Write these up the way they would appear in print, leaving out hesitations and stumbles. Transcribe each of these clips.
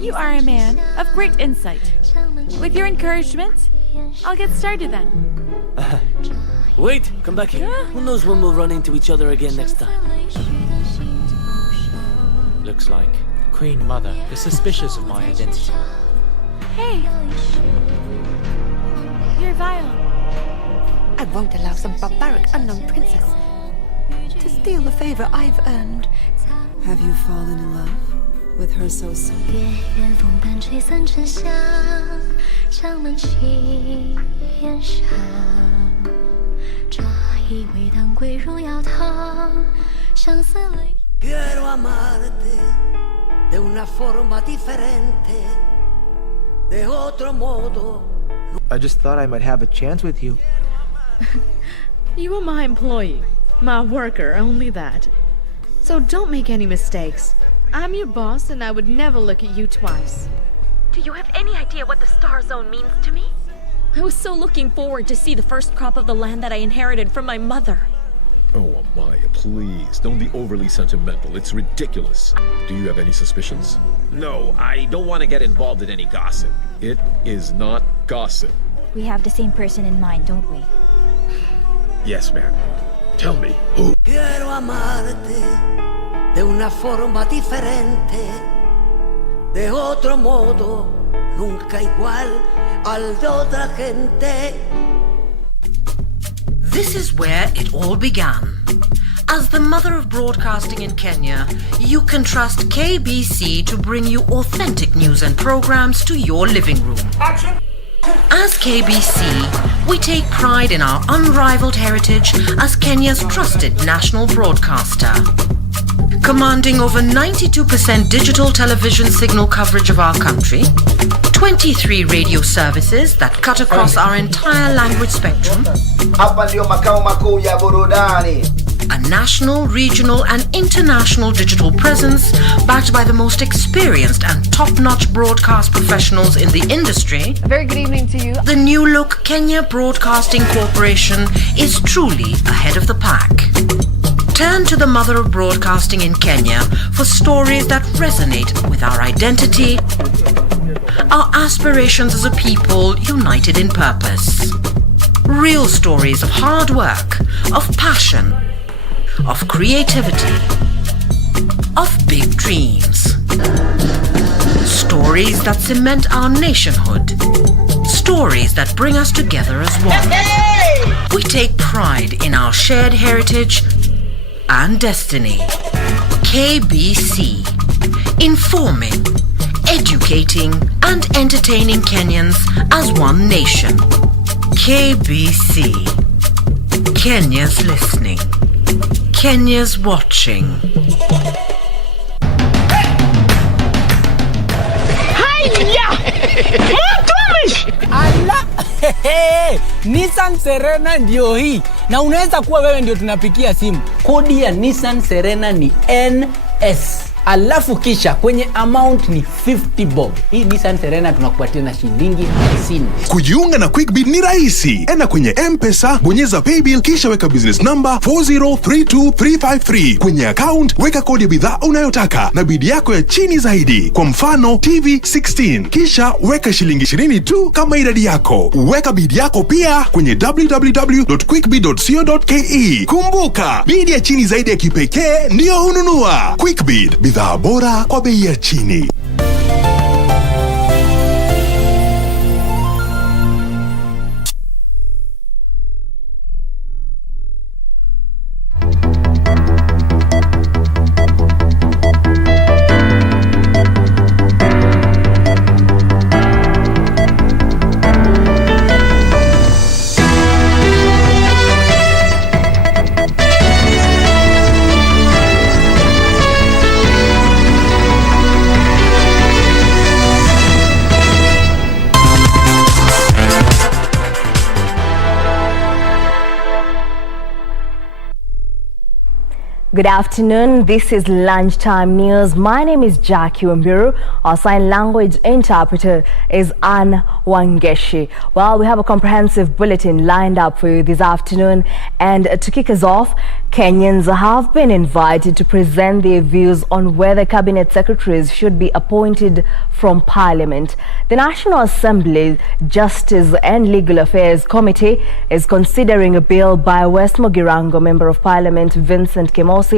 You are a man of great insight. With your encouragement, I'll get started then. Wait, come back here. Who knows when we'll run into each other again next time? Looks like Queen Mother is suspicious of my identity. Hey! Your vial. I won't allow some barbaric unknown princess to steal the favor I've earned. Have you fallen in love with her so soon? Quiero amarte de una forma diferente, de otro modo. I just thought I might have a chance with you. You are my employee, my worker, only that. So don't make any mistakes. I'm your boss and I would never look at you twice. Do you have any idea what the Star Zone means to me? I was so looking forward to see the first crop of the land that I inherited from my mother. Oh, Amaya, please, don't be overly sentimental. It's ridiculous. Do you have any suspicions? No, I don't want to get involved in any gossip. It is not gossip. We have the same person in mind, don't we? Yes, ma'am. Tell me, who? Quiero amarte de una forma diferente, de otro modo, nunca igual al de otra gente. This is where it all began. As the mother of broadcasting in Kenya, you can trust KBC to bring you authentic news and programs to your living room. Action! As KBC, we take pride in our unrivaled heritage as Kenya's trusted national broadcaster. Commanding over 92% digital television signal coverage of our country, 23 radio services that cut across our entire language spectrum, a national, regional and international digital presence backed by the most experienced and top-notch broadcast professionals in the industry. A very good evening to you. The new look Kenya Broadcasting Corporation is truly ahead of the pack. Turn to the mother of broadcasting in Kenya for stories that resonate with our identity, our aspirations as a people united in purpose. Real stories of hard work, of passion, of creativity, of big dreams. Stories that cement our nationhood. Stories that bring us together as one. We take pride in our shared heritage and destiny. KBC. Informing, educating and entertaining Kenyans as one nation. KBC. Kenya's listening. Kenya's watching. Hiya! Mtumishi! Ala! Nissan Serena ndio hii. Na unaweza kuwa wewe ndio tunapikia simu. Kodi ya Nissan Serena ni NS. Alafu kisha kwenye amount ni 50 bob. Hii Nissan Serena tunakupatia na shilingi 50. Kujiunga na QuickBid ni rahisi. Enda kwenye M-Pesa, bonyeza paybill kisha weka business number 4032353. Kwenye account weka kodi ya bidhaa unayotaka na bid yako ya chini zaidi. Kwa mfano TV 16. Kisha weka shilingi 20 tu kama idadi yako. Weka bid yako pia kwenye www.quickbid.co.ke. Kumbuka, bid ya chini zaidi ya kipekee ndio hununua. QuickBid, bidhaa bora kwa bei ya chini. Good afternoon. This is Lunchtime News. My name is Jackie Wambiru. Our sign language interpreter is Anne Wangeshi. Well, we have a comprehensive bulletin lined up for you this afternoon. And to kick us off, Kenyans have been invited to present their views on whether cabinet secretaries should be appointed from Parliament. The National Assembly Justice and Legal Affairs Committee is considering a bill by West Mugirango Member of Parliament Vincent Kemosi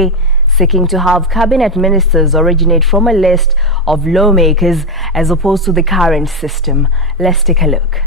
seeking to have cabinet ministers originate from a list of lawmakers as opposed to the current system. Let's take a look.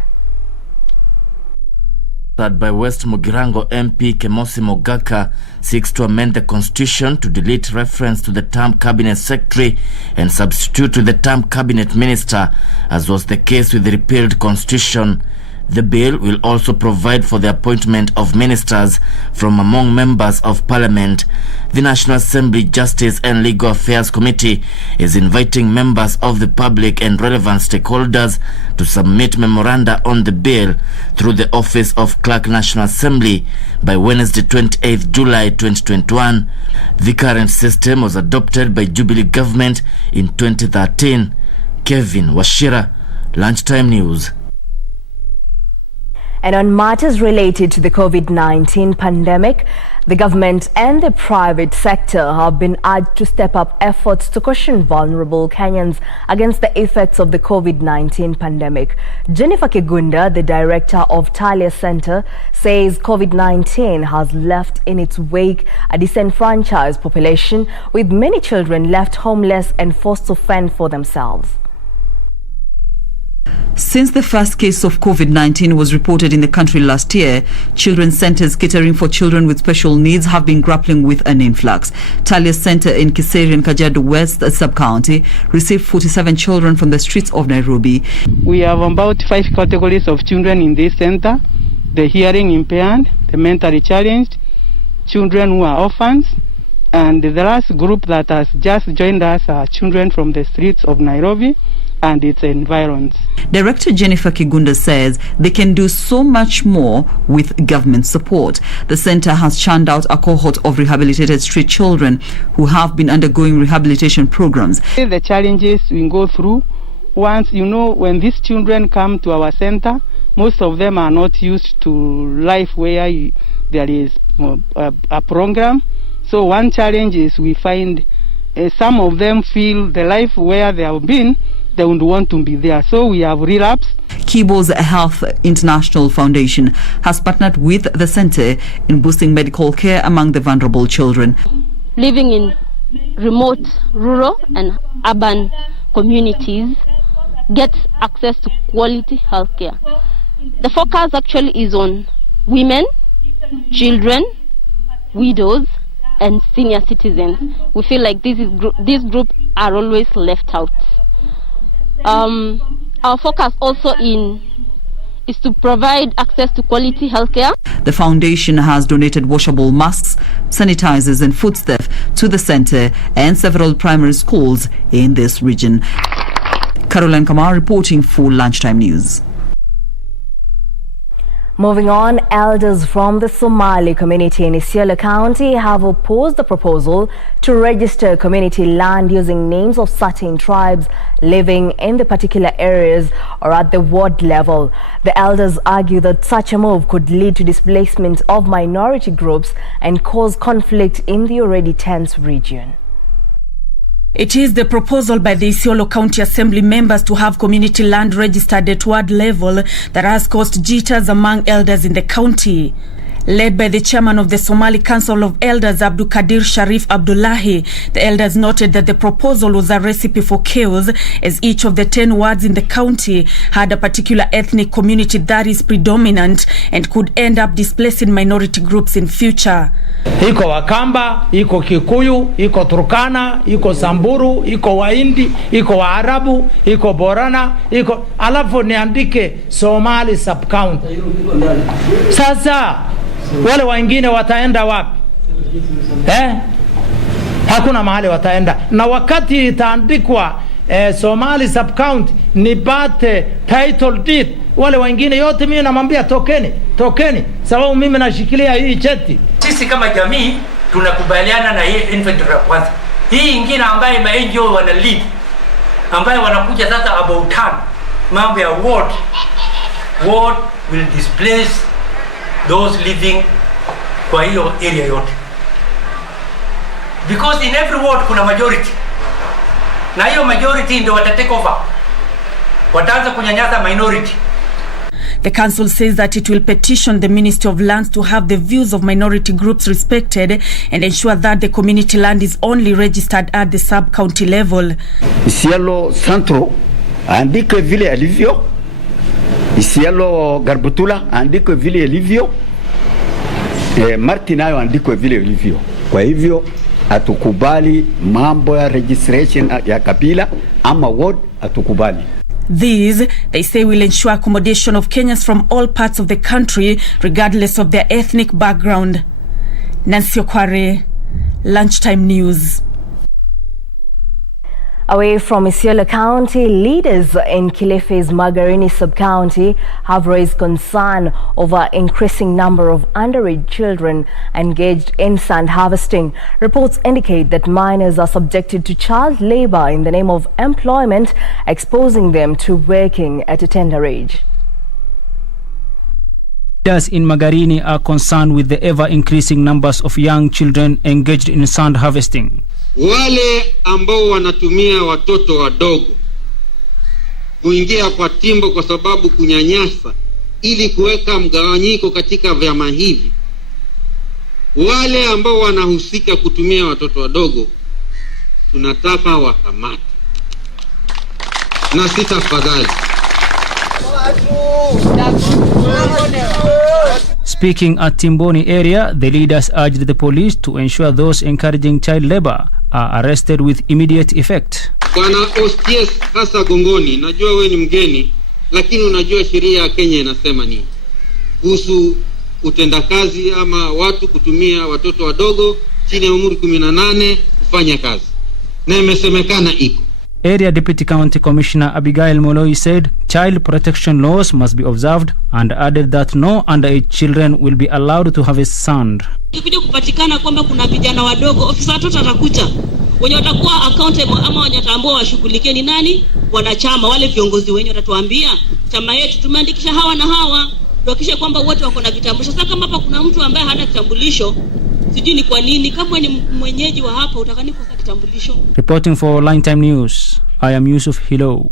That by West Mugirango MP Kemosi Mogaka seeks to amend the constitution to delete reference to the term cabinet secretary and substitute with the term cabinet minister, as was the case with the repealed constitution. The bill will also provide for the appointment of ministers from among members of Parliament. The National Assembly Justice and Legal Affairs Committee is inviting members of the public and relevant stakeholders to submit memoranda on the bill through the Office of Clerk National Assembly by Wednesday 28th July 2021. The current system was adopted by Jubilee government in 2013. Kevin Washira, Lunchtime News. And on matters related to the COVID-19 pandemic, the government and the private sector have been urged to step up efforts to caution vulnerable Kenyans against the effects of the COVID-19 pandemic. Jennifer Kigunda, the director of Talia Center, says COVID-19 has left in its wake a disenfranchised population, with many children left homeless and forced to fend for themselves. Since the first case of COVID-19 was reported in the country last year, children's centers catering for children with special needs have been grappling with an influx. Talia Center in Kiseri and Kajiado West sub-county received 47 children from the streets of Nairobi. We have about 5 categories of children in this center: the hearing impaired, the mentally challenged, children who are orphans, and the last group that has just joined us are children from the streets of Nairobi and its environs. Director Jennifer Kigunda says they can do so much more with government support. The center has churned out a cohort of rehabilitated street children who have been undergoing rehabilitation programs. The challenges we go through, once when these children come to our center, most of them are not used to life where there is a program. So one challenge is we find some of them feel the life where they have been, they would want to be there. So we have relapsed. Kibo's Health International Foundation has partnered with the center in boosting medical care among the vulnerable children. Living in remote, rural and urban communities get access to quality healthcare. The focus actually is on women, children, widows and senior citizens. We feel like this group are always left out. Our focus also is to provide access to quality healthcare. The foundation has donated washable masks, sanitizers and foodstuff to the center and several primary schools in this region. Caroline Kamar reporting for Lunchtime News. Moving on, elders from the Somali community in Isiolo County have opposed the proposal to register community land using names of certain tribes living in the particular areas or at the ward level. The elders argue that such a move could lead to displacement of minority groups and cause conflict in the already tense region. It is the proposal by the Isiolo County Assembly members to have community land registered at ward level that has caused jitters among elders in the county. Led by the chairman of the Somali Council of Elders, Abdul Kadir Sharif Abdullahi, the elders noted that the proposal was a recipe for chaos, as each of the 10 wards in the county had a particular ethnic community that is predominant and could end up displacing minority groups in future. Iko Wakamba, iko Kikuyu, iko Turkana, iko Samburu, iko Waindi, iko Waarabu, iko Borana, iko alafu niandike Somali sub-county. Sasa wale wengine wataenda wapi? Hakuna mahali wataenda. Na wakati itaandikwa Somali sub-county nipate title deed, wale wengine yote mimi namwambia tokeni, sababu mimi nashikilia hii cheti. Sisi kama jamii tunakubaliana na hii infantry ya kwanza. Hii ingine ambayo ma NGO wana lead, ambayo wanakuja sasa about turn, mambo ya ward will displace those living kwa hiyo area yote, because in every ward kuna majority, na hiyo majority ndio wata take over, wataanza kunyanyasa minority. The council says that it will petition the Ministry of Lands to have the views of minority groups respected and ensure that the community land is only registered at the sub-county level. Isialo Centro andike vile alivyo, Isialo Garbutula andike vile alivyo, Marti nayo andike vile alivyo. Kwa hivyo atukubali mambo ya registration ya kabila ama ward, atukubali. These, they say, will ensure accommodation of Kenyans from all parts of the country, regardless of their ethnic background. Nancy Okware, Lunchtime News. Away from Isiolo County, leaders in Kilife's Magarini sub-county have raised concern over increasing number of underage children engaged in sand harvesting. Reports indicate that minors are subjected to child labor in the name of employment, exposing them to working at a tender age. Leaders in Magarini are concerned with the ever-increasing numbers of young children engaged in sand harvesting. Wale ambao wanatumia watoto wadogo kuingia kwa timbo kwa sababu kunyanyasa ili kuweka mgawanyiko katika vyama hivi, wale ambao wanahusika kutumia watoto wadogo tunataka wakamate na sitafadhali. Speaking at Timboni area, the leaders urged the police to ensure those encouraging child labor are arrested with immediate effect. Bwana Ostias hasa Gongoni, najua wewe ni mgeni, lakini unajua sheria ya Kenya inasema nini kuhusu utendakazi ama watu kutumia watoto wadogo chini ya umri 18 kufanya kazi, na imesemekana iko. Area Deputy County Commissioner Abigail Moloi said child protection laws must be observed and added that no underage children will be allowed to harvest sand. Ikija kupatikana kwamba kuna vijana wadogo, ofisa watoto atakuja, wenye watakuwa accountable ama wenye wataambiwa washughulikie ni nani? Wanachama, wale viongozi wenye watatuambia chama yetu tumeandikisha hawa na hawa, tuhakikishe kwamba wote wako na vitambulisho. Sasa kama hapa kuna mtu ambaye hana kitambulisho, sijui ni kwa nini, kama ni mwenyeji wa hapa utakani kosa kitambulisho. Reporting for Lunchtime News, I am Yusuf Hilo.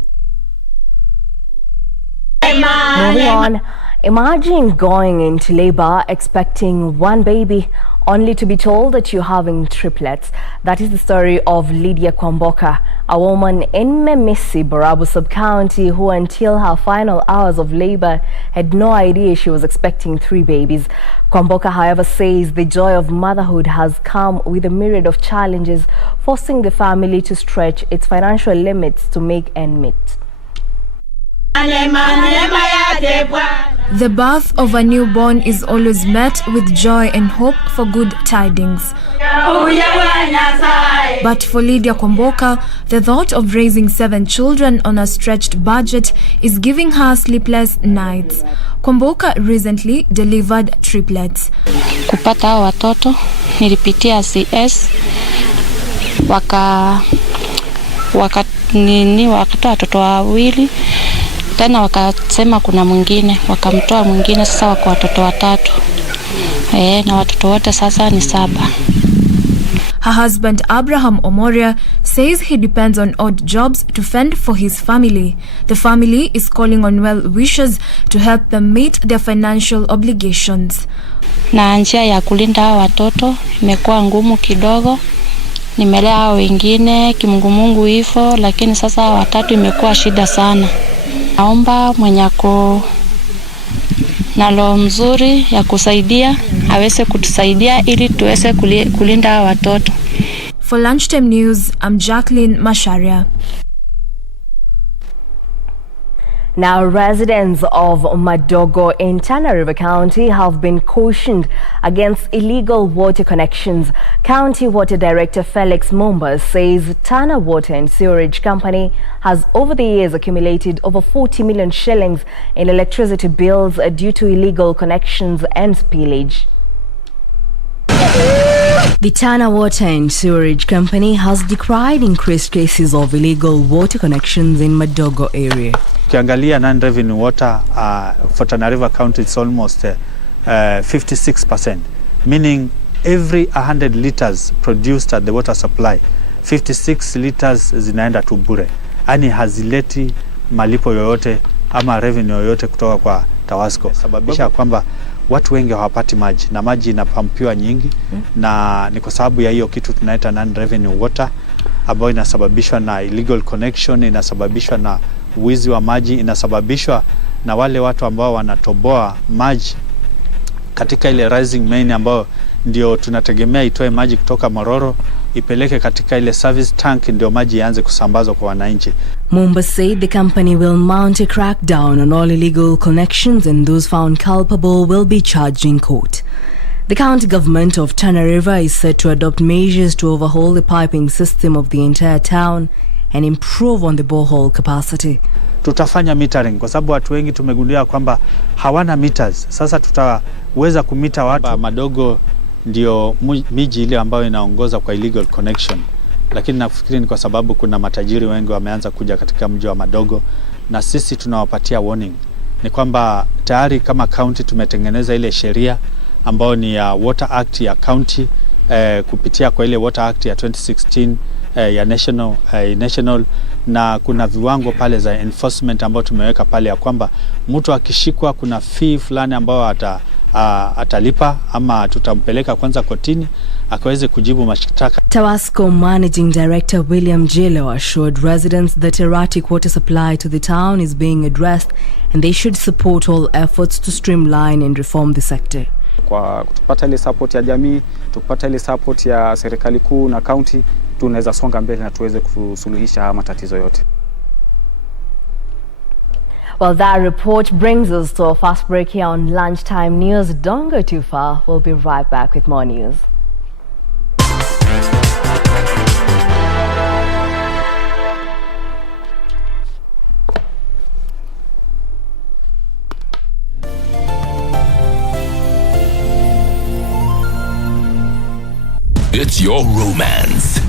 Moving on, imagine going into labor expecting one baby only to be told that you're having triplets. That is the story of Lydia Kwamboka, a woman in Memisi, Borabu sub-county, who until her final hours of labor had no idea she was expecting 3 babies. Kwamboka, however, says the joy of motherhood has come with a myriad of challenges, forcing the family to stretch its financial limits to make ends meet. The birth of a newborn is always met with joy and hope for good tidings. But for Lydia Kwamboka, the thought of raising 7 children on a stretched budget is giving her sleepless nights. Kwamboka recently delivered triplets. Kupata watoto nilipitia CS wakatoa watoto wawili, tena wakasema kuna mwingine, wakamtoa mwingine, sasa wako watoto 3. Na watoto wote sasa ni 7. Her husband Abraham Omoria says he depends on odd jobs to fend for his family. The family is calling on well-wishers to help them meet their financial obligations. Na njia ya kulinda watoto imekuwa ngumu kidogo. Nimelea hao wengine kimungumungu hivyo, lakini sasa 3 imekuwa shida sana. Naomba mwenye ako na roho mzuri ya kusaidia aweze kutusaidia ili tuweze kulinda watoto. For Lunchtime News, I'm Jacqueline Masharia. Now, residents of Madogo in Tana River County have been cautioned against illegal water connections. County Water Director Felix Mumba says Tana Water and Sewerage Company has over the years accumulated over 40 million shillings in electricity bills due to illegal connections and spillage. The Tana Water and Sewerage Company has decried increased cases of illegal water connections in Madogo area. Ukiangalia non-revenue water for Tana River County, it's almost 56%, meaning every 100 liters produced at the water supply, 56 liters zinaenda tu bure. Ani hazileti malipo yoyote ama revenue yoyote kutoka kwa Tawasco. Sababisha kwamba watu wengi hawapati maji na maji inapampiwa nyingi, na ni kwa sababu ya hiyo kitu tunaita non-revenue water ambayo inasababishwa na illegal connection, inasababishwa na wizi wa maji, inasababishwa na wale watu ambao wanatoboa maji katika ile rising main ambao ndio tunategemea itoe maji kutoka Mororo ipeleke katika ile service tank ndio maji yaanze kusambazwa kwa wananchi. Mumba said the company will mount a crackdown on all illegal connections and those found culpable will be charged in court. The county government of Tana River is set to adopt measures to overhaul the piping system of the entire town and improve on the borehole capacity. Tutafanya metering kwa sababu watu wengi tumegundua kwamba hawana meters. Sasa tutaweza kumita watu. Madogo ndio miji ile ambayo inaongoza kwa illegal connection, lakini nafikiri ni kwa sababu kuna matajiri wengi wameanza kuja katika mji wa Madogo, na sisi tunawapatia warning. Ni kwamba tayari kama county tumetengeneza ile sheria ambayo ni ya Water Act ya county kupitia kwa ile Water Act ya 2016 ya national, na kuna viwango pale za enforcement ambao tumeweka pale ya kwamba mtu akishikwa kuna fee fulani ambao atalipa ama tutampeleka kwanza kotini akaweze kujibu mashtaka. Tawasco Managing Director William Jello assured residents that erratic water supply to the town is being addressed and they should support all efforts to streamline and reform the sector. Kwa kupata ile support ya jamii, tupata ile support ya serikali kuu na county, tunaweza songa mbele na tuweze kusuluhisha haya matatizo yote. Well, that report brings us to a fast break here on Lunchtime News. Don't go too far. We'll be right back with more news. It's your romance,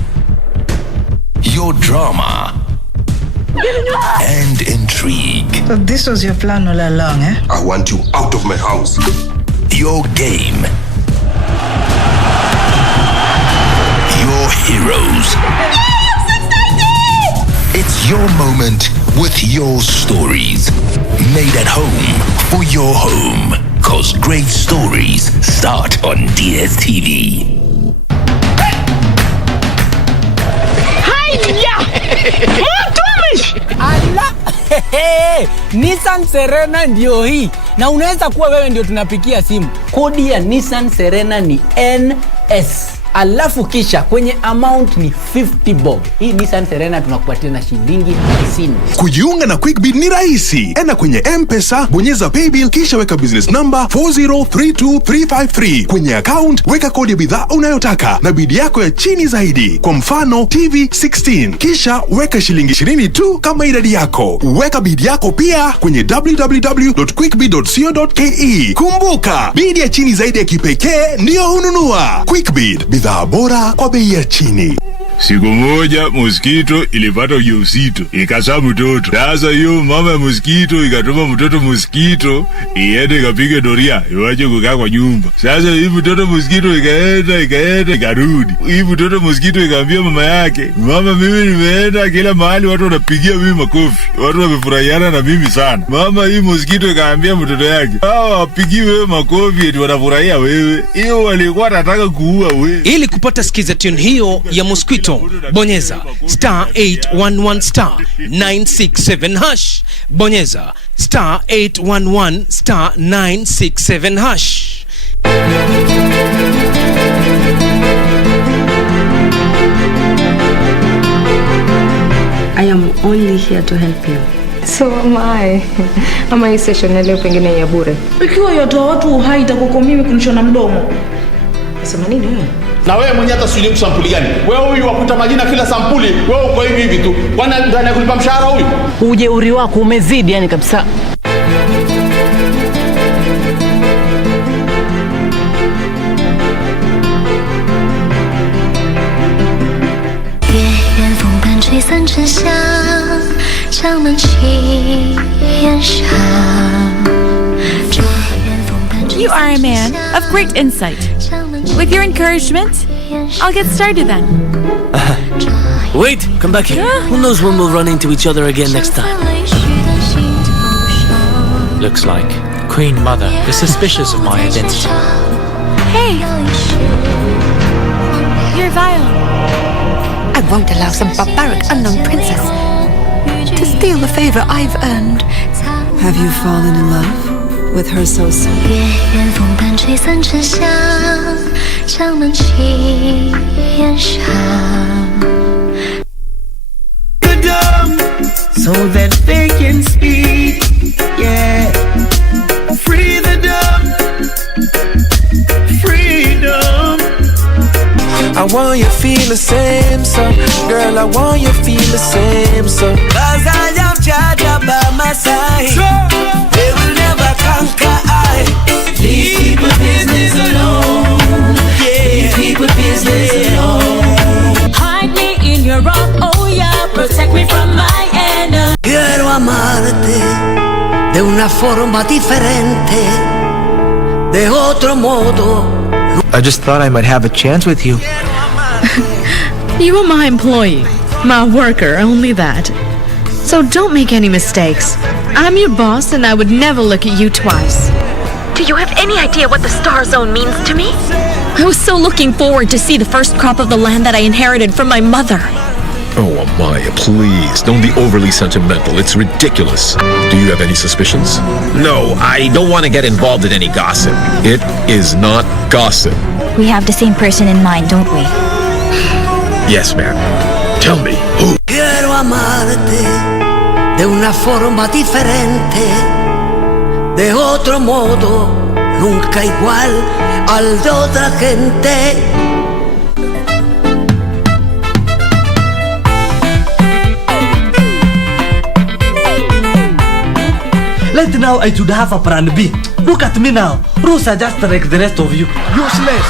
your drama, and intrigue. So this was your plan all along, eh? I want you out of my house. Your game. Your heroes. It's your moment with your stories. Made at home for your home. 'Cause great stories start on DSTV. Allah! Nissan Serena ndio hii. Na unaweza kuwa wewe ndio tunapikia simu. Kodi ya Nissan Serena ni NS. Alafu kisha kwenye amount ni 50 bob. Hii Nissan Serena tunakupatia na shilingi 50. Kujiunga na QuickBid ni rahisi. Enda kwenye M-Pesa, bonyeza paybill kisha weka business number 4032353. Kwenye account weka kodi ya bidhaa unayotaka na bidi yako ya chini zaidi. Kwa mfano TV 16. Kisha weka shilingi 20 tu kama idadi yako. Weka bidi yako pia kwenye www.quickbid.co.ke. Kumbuka, bidi ya chini zaidi ya kipekee ndio hununua. QuickBid, bidhaa bora kwa bei ya chini. Siku moja mosquito ilipata ujauzito, ikazaa mtoto. Sasa hiyo mama ya mosquito ikatuma mtoto mosquito iende ikapige doria, iwaje kukaa kwa nyumba. Sasa hii mtoto mosquito ikaenda ikarudi. Hii mtoto mosquito ikaambia mama yake, mama, mimi nimeenda kila mahali watu wanapigia mimi makofi, watu wamefurahiana na mimi sana. Mama, hii mosquito ikaambia mtoto yake, hao wapigi wewe makofi eti wanafurahia wewe. Hiyo walikuwa wanataka kuua wewe. Ili kupata skiza tune hiyo ya mosquito, bonyeza *811 *967#. Bonyeza *811 *967#. I am only here to help you. So am I. Ama hii session ya leo pengine ya bure. Ikiwa yotoa watu uhai itakuwa mimi kunishona mdomo. Nasema nini wewe? Na wewe mwenyewe hata sijui sampuli gani. Wewe huyu wakuta majina kila sampuli, wewe uko hivi tu. Kwani ndani kulipa mshahara huyu? Ujeuri wako umezidi yani kabisa. 吹散沉香，江南气烟上。 You are a man of great insight. With your encouragement, I'll get started then. Wait, come back here. Who knows when we'll run into each other again next time? Looks like Queen Mother is suspicious of my identity. Hey! You're vile. I won't allow some barbaric unknown princess to steal the favor I've earned. Have you fallen in love with her so soon? 月圆风般吹散沉香，江南气烟上。 So that they can speak, yeah. Free the dumb, freedom. I want you feel the same, so girl, I want you feel the same, so 'cause I have Jaja by my side. They will never conquer I. Leave people business alone. Yeah, leave people business alone. Hide me in your rock, oh yeah. Protect me from my enemy. Quiero amarte de una forma diferente, de otro modo. I just thought I might have a chance with you. You are my employee, my worker, only that. So don't make any mistakes. I'm your boss and I would never look at you twice. Do you have any idea what the star zone means to me? I was so looking forward to see the first crop of the land that I inherited from my mother. Oh, Amaya, please, don't be overly sentimental. It's ridiculous. Do you have any suspicions? No, I don't want to get involved in any gossip. It is not gossip. We have the same person in mind, don't we? Yes, ma'am. Tell me, who? Quiero amarte de una forma diferente, de otro modo, nunca igual al de otra gente. Right now, I should have a plan B. Look at me now. Rules are just like the rest of you. Useless.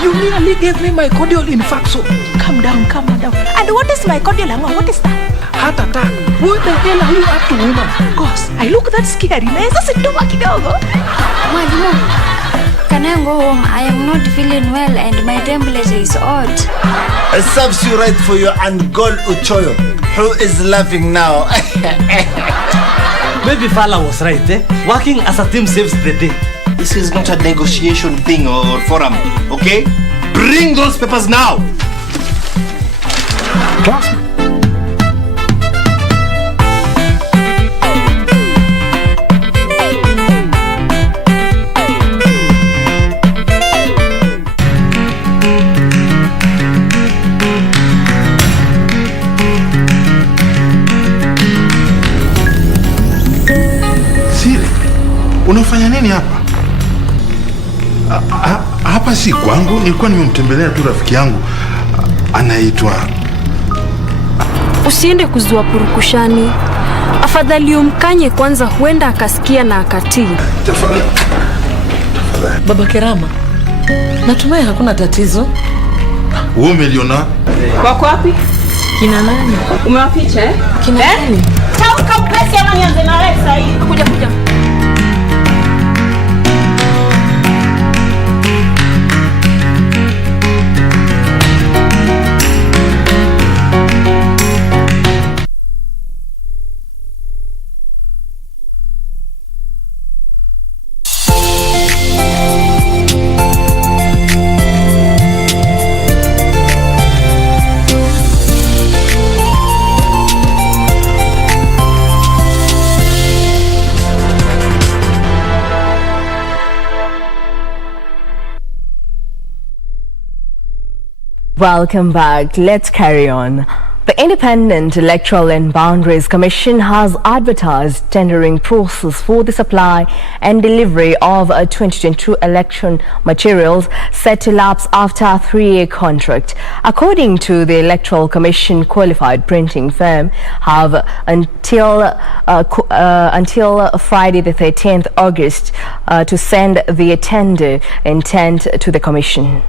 You nearly gave me my cordial infarction. Calm down, calm down. And what is my cordial? What is that? Heart attack. What the hell are you up to, woman? Gosh, I look that scary. Naweza sinduma kidogo. Mwalimu, can I go home? I am not feeling well and my temperature is odd. A substitute for your Angol Uchoyo, who is laughing now. Maybe Fala was right, eh? Working as a team saves the day. This is not a negotiation thing or forum, okay? Bring those papers now! Classmate. Unafanya nini hapa? Hapa si kwangu, nilikuwa nimemtembelea tu rafiki yangu anaitwa. Usiende kuzua purukushani. Afadhali umkanye kwanza, huenda akasikia na akatii. Tafadhali. Baba Kerama, natumai hakuna tatizo. Wewe umeliona? Wako wapi? Kina nani? Umewaficha eh? Kina nani? Tauka upesi ama nianze na wewe sasa hivi. Kuja. Welcome back. Let's carry on. The Independent Electoral and Boundaries Commission has advertised tendering process for the supply and delivery of 2022 election materials set to lapse after a 3-year contract. According to the Electoral Commission, qualified printing firm have until Friday the 13th August to send the tender intent to the Commission.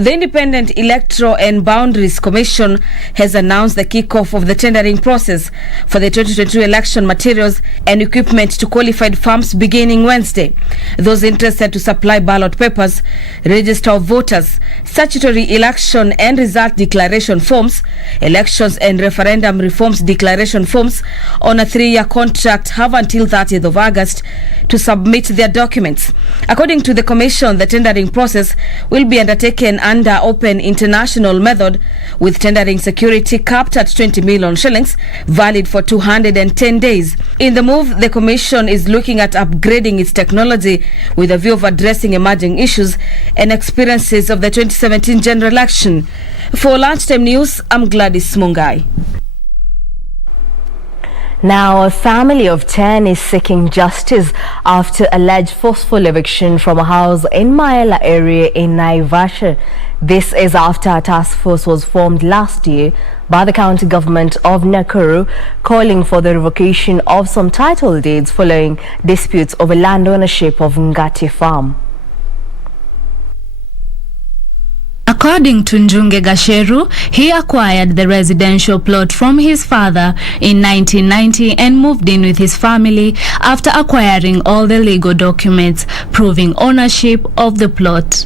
The Independent Electoral and Boundaries Commission has announced the kickoff of the tendering process for the 2022 election materials and equipment to qualified firms beginning Wednesday. Those interested to supply ballot papers, register of voters, statutory election and result declaration forms, elections and referendum reforms declaration forms on a 3-year contract have until 30th of August to submit their documents. According to the Commission, the tendering process will be undertaken under open international method, with tendering security capped at 20 million shillings, valid for 210 days. In the move, the Commission is looking at upgrading its technology with a view of addressing emerging issues and experiences of the 2017 general election. For Lunchtime News, I'm Gladys Mungai. Now, a family of 10 is seeking justice after alleged forceful eviction from a house in Maela area in Naivasha. This is after a task force was formed last year by the county government of Nakuru, calling for the revocation of some title deeds following disputes over land ownership of Ngati Farm. According to Njunge Gasheru, he acquired the residential plot from his father in 1990 and moved in with his family after acquiring all the legal documents proving ownership of the plot.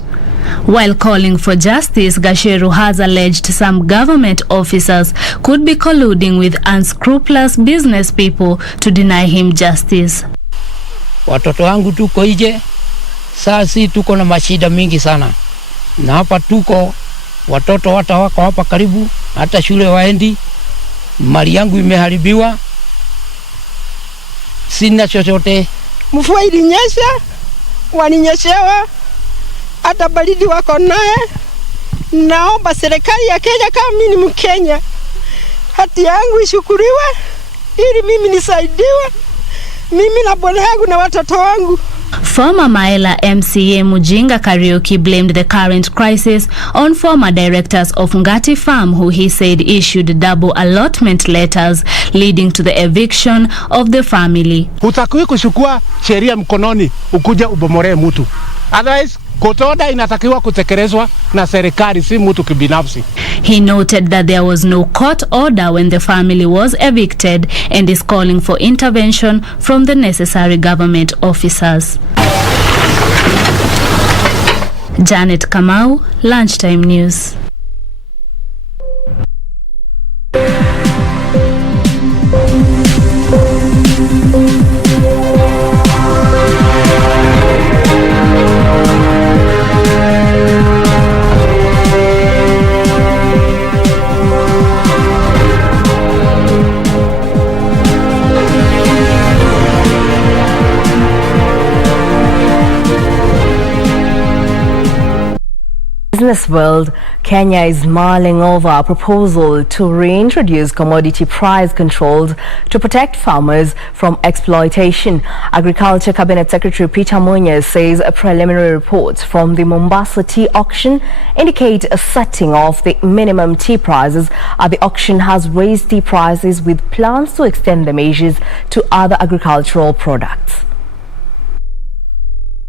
While calling for justice, Gasheru has alleged some government officers could be colluding with unscrupulous business people to deny him justice. Watoto wangu tuko nje, sasa tuko na mashida mingi sana. Na hapa tuko watoto hata wako hapa karibu, hata shule waendi, mali yangu imeharibiwa, sina chochote. Mvua ilinyesha, walinyeshewa, hata baridi wako naye. Naomba serikali ya Kenya, kama mimi ni Mkenya, hati yangu ishukuriwe ili mimi nisaidiwe, mimi na bwana yangu na watoto wangu. Former Maela MCA Mujinga Karaoke blamed the current crisis on former directors of Ngati Farm, who he said issued double allotment letters leading to the eviction of the family. Hutakiwi kuchukua sheria mkononi ukuja ubomoree mtu. Otherwise, kotoda inatakiwa kutekelezwa na serikali, si mtu kibinafsi. He noted that there was no court order when the family was evicted and is calling for intervention from the necessary government officers. Janet Kamau, Lunchtime News. Business world, Kenya is mulling over a proposal to reintroduce commodity price controls to protect farmers from exploitation. Agriculture Cabinet Secretary Peter Munya says a preliminary report from the Mombasa tea auction indicate a setting of the minimum tea prices at the auction has raised tea prices, with plans to extend the measures to other agricultural products.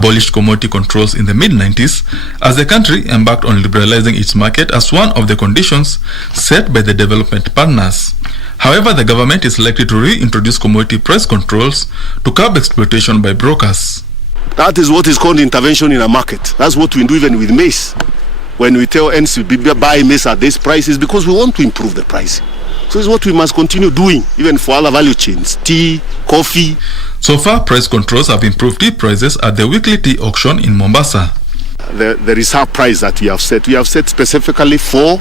Abolished commodity controls in the mid-90s as the country embarked on liberalizing its market as one of the conditions set by the development partners. However, the government is likely to reintroduce commodity price controls to curb exploitation by brokers. That is what is called intervention in a market. That's what we do even with maize. When we tell NCB buy maize at this price, is because we want to improve the price. So it's what we must continue doing, even for other value chains, tea, coffee. So far, price controls have improved tea prices at the weekly tea auction in Mombasa. The reserve price that we have set specifically for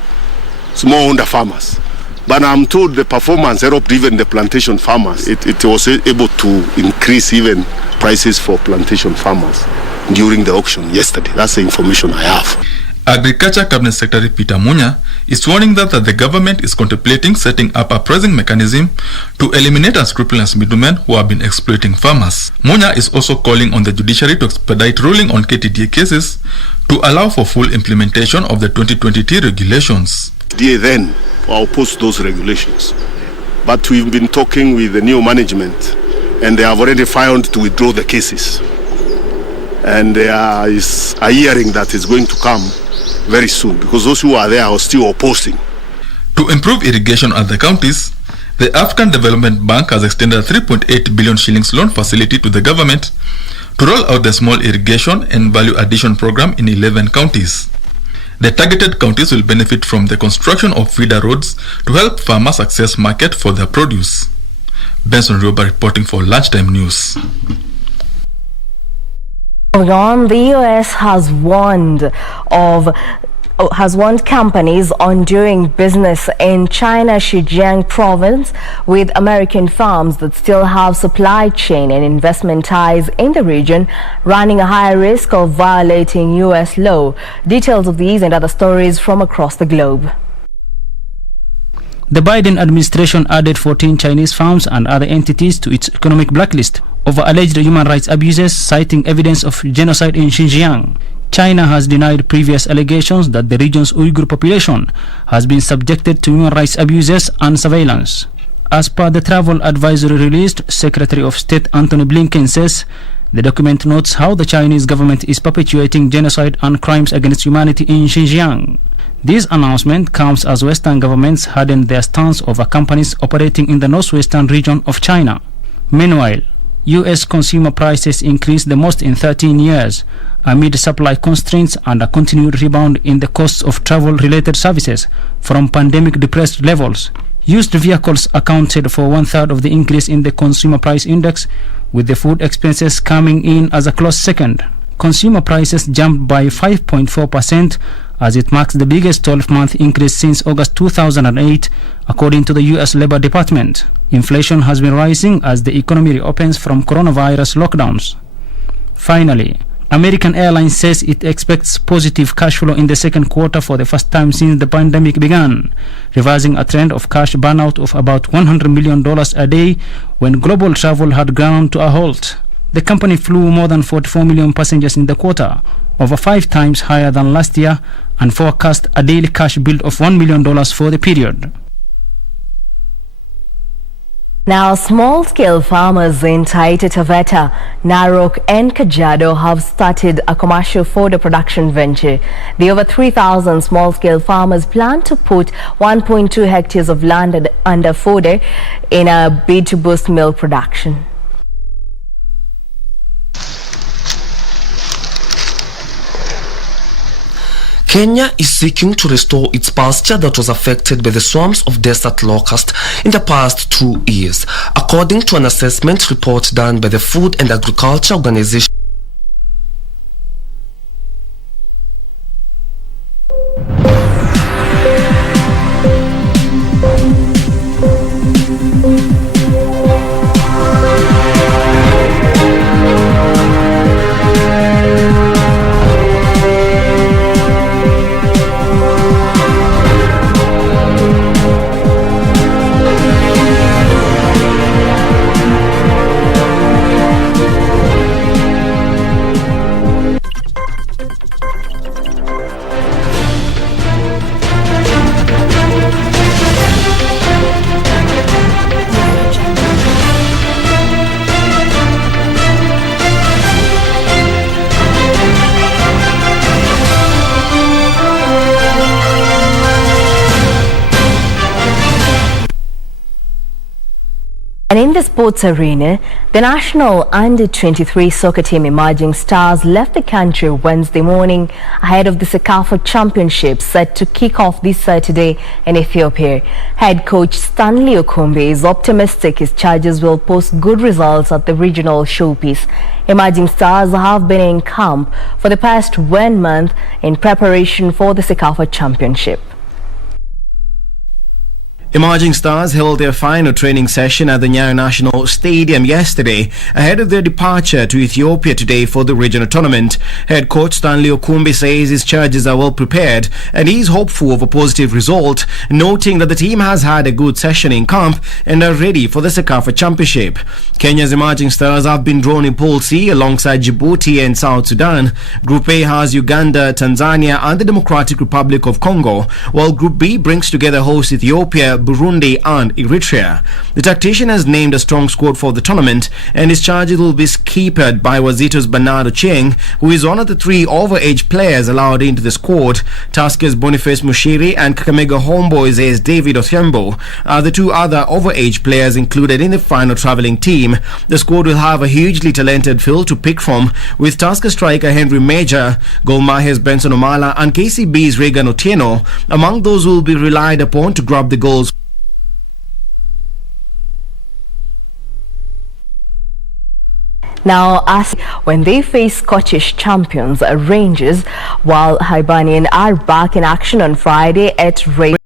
smallholder farmers. But I'm told the performance helped even the plantation farmers. It was able to increase even prices for plantation farmers during the auction yesterday. That's the information I have. Agriculture Cabinet Secretary Peter Munya is warning that the government is contemplating setting up a pricing mechanism to eliminate unscrupulous middlemen who have been exploiting farmers. Munya is also calling on the judiciary to expedite ruling on KTDA cases to allow for full implementation of the 2020 regulations. KTDA then opposed those regulations, but we've been talking with the new management and they have already filed to withdraw the cases. And there is a hearing that is going to come very soon, because those who are there are still opposing. To improve irrigation at the counties, the African Development Bank has extended a 3.8 billion shillings loan facility to the government to roll out the small irrigation and value addition program in 11 counties. The targeted counties will benefit from the construction of feeder roads to help farmers access market for their produce. Benson Rioba reporting for Lunchtime News. Moving on, the US has warned companies on doing business in China Xinjiang province with American firms that still have supply chain and investment ties in the region running a higher risk of violating US law. Details of these and other stories from across the globe. The Biden administration added 14 Chinese firms and other entities to its economic blacklist over alleged human rights abuses, citing evidence of genocide in Xinjiang. China has denied previous allegations that the region's Uyghur population has been subjected to human rights abuses and surveillance. As per the travel advisory released, Secretary of State Antony Blinken says the document notes how the Chinese government is perpetuating genocide and crimes against humanity in Xinjiang. This announcement comes as Western governments hardened their stance over companies operating in the northwestern region of China. Meanwhile, U.S. consumer prices increased the most in 13 years amid supply constraints and a continued rebound in the costs of travel-related services from pandemic-depressed levels. Used vehicles accounted for 1/3 of the increase in the consumer price index, with the food expenses coming in as a close second. Consumer prices jumped by 5.4% as it marks the biggest 12-month increase since August 2008, according to the U.S. Labor Department. Inflation has been rising as the economy reopens from coronavirus lockdowns. Finally, American Airlines says it expects positive cash flow in the second quarter for the first time since the pandemic began, reversing a trend of cash burnout of about $100 million a day when global travel had ground to a halt. The company flew more than 44 million passengers in the quarter, over 5 times higher than last year, and forecast a daily cash build of $1 million for the period. Now, small-scale farmers in Taita Taveta, Narok and Kajiado have started a commercial fodder production venture. The over 3,000 small-scale farmers plan to put 1.2 hectares of land under fodder in a bid to boost milk production. Kenya is seeking to restore its pasture that was affected by the swarms of desert locust in the past 2 years, according to an assessment report done by the Food and Agriculture Organization. And in the sports arena, the national under-23 soccer team Emerging Stars left the country Wednesday morning ahead of the CECAFA Championship set to kick off this Saturday in Ethiopia. Head coach Stanley Okumbi is optimistic his charges will post good results at the regional showpiece. Emerging Stars have been in camp for the past 1 month in preparation for the CECAFA Championship. Emerging Stars held their final training session at the Nyayo National Stadium yesterday ahead of their departure to Ethiopia today for the regional tournament. Head coach Stanley Okumbi says his charges are well prepared and he is hopeful of a positive result, noting that the team has had a good session in camp and are ready for the CECAFA Championship. Kenya's Emerging Stars have been drawn in Pool C alongside Djibouti and South Sudan. Group A has Uganda, Tanzania and the Democratic Republic of Congo, while Group B brings together host Ethiopia, Burundi and Eritrea. The tactician has named a strong squad for the tournament, and his charges will be keepered by Wazito's Bernardo Cheng, who is one of the 3 overage players allowed into the squad. Tuskers Boniface Mushiri and Kakamega Homeboys as David Othiambo are the 2 other overage players included in the final travelling team. The squad will have a hugely talented field to pick from, with Tusker striker Henry Major, Gor Mahia's Benson Omala and KCB's Regan Otieno among those who will be relied upon to grab the goals. Now, as when they face Scottish champions Rangers, while Hibernian are back in action on Friday at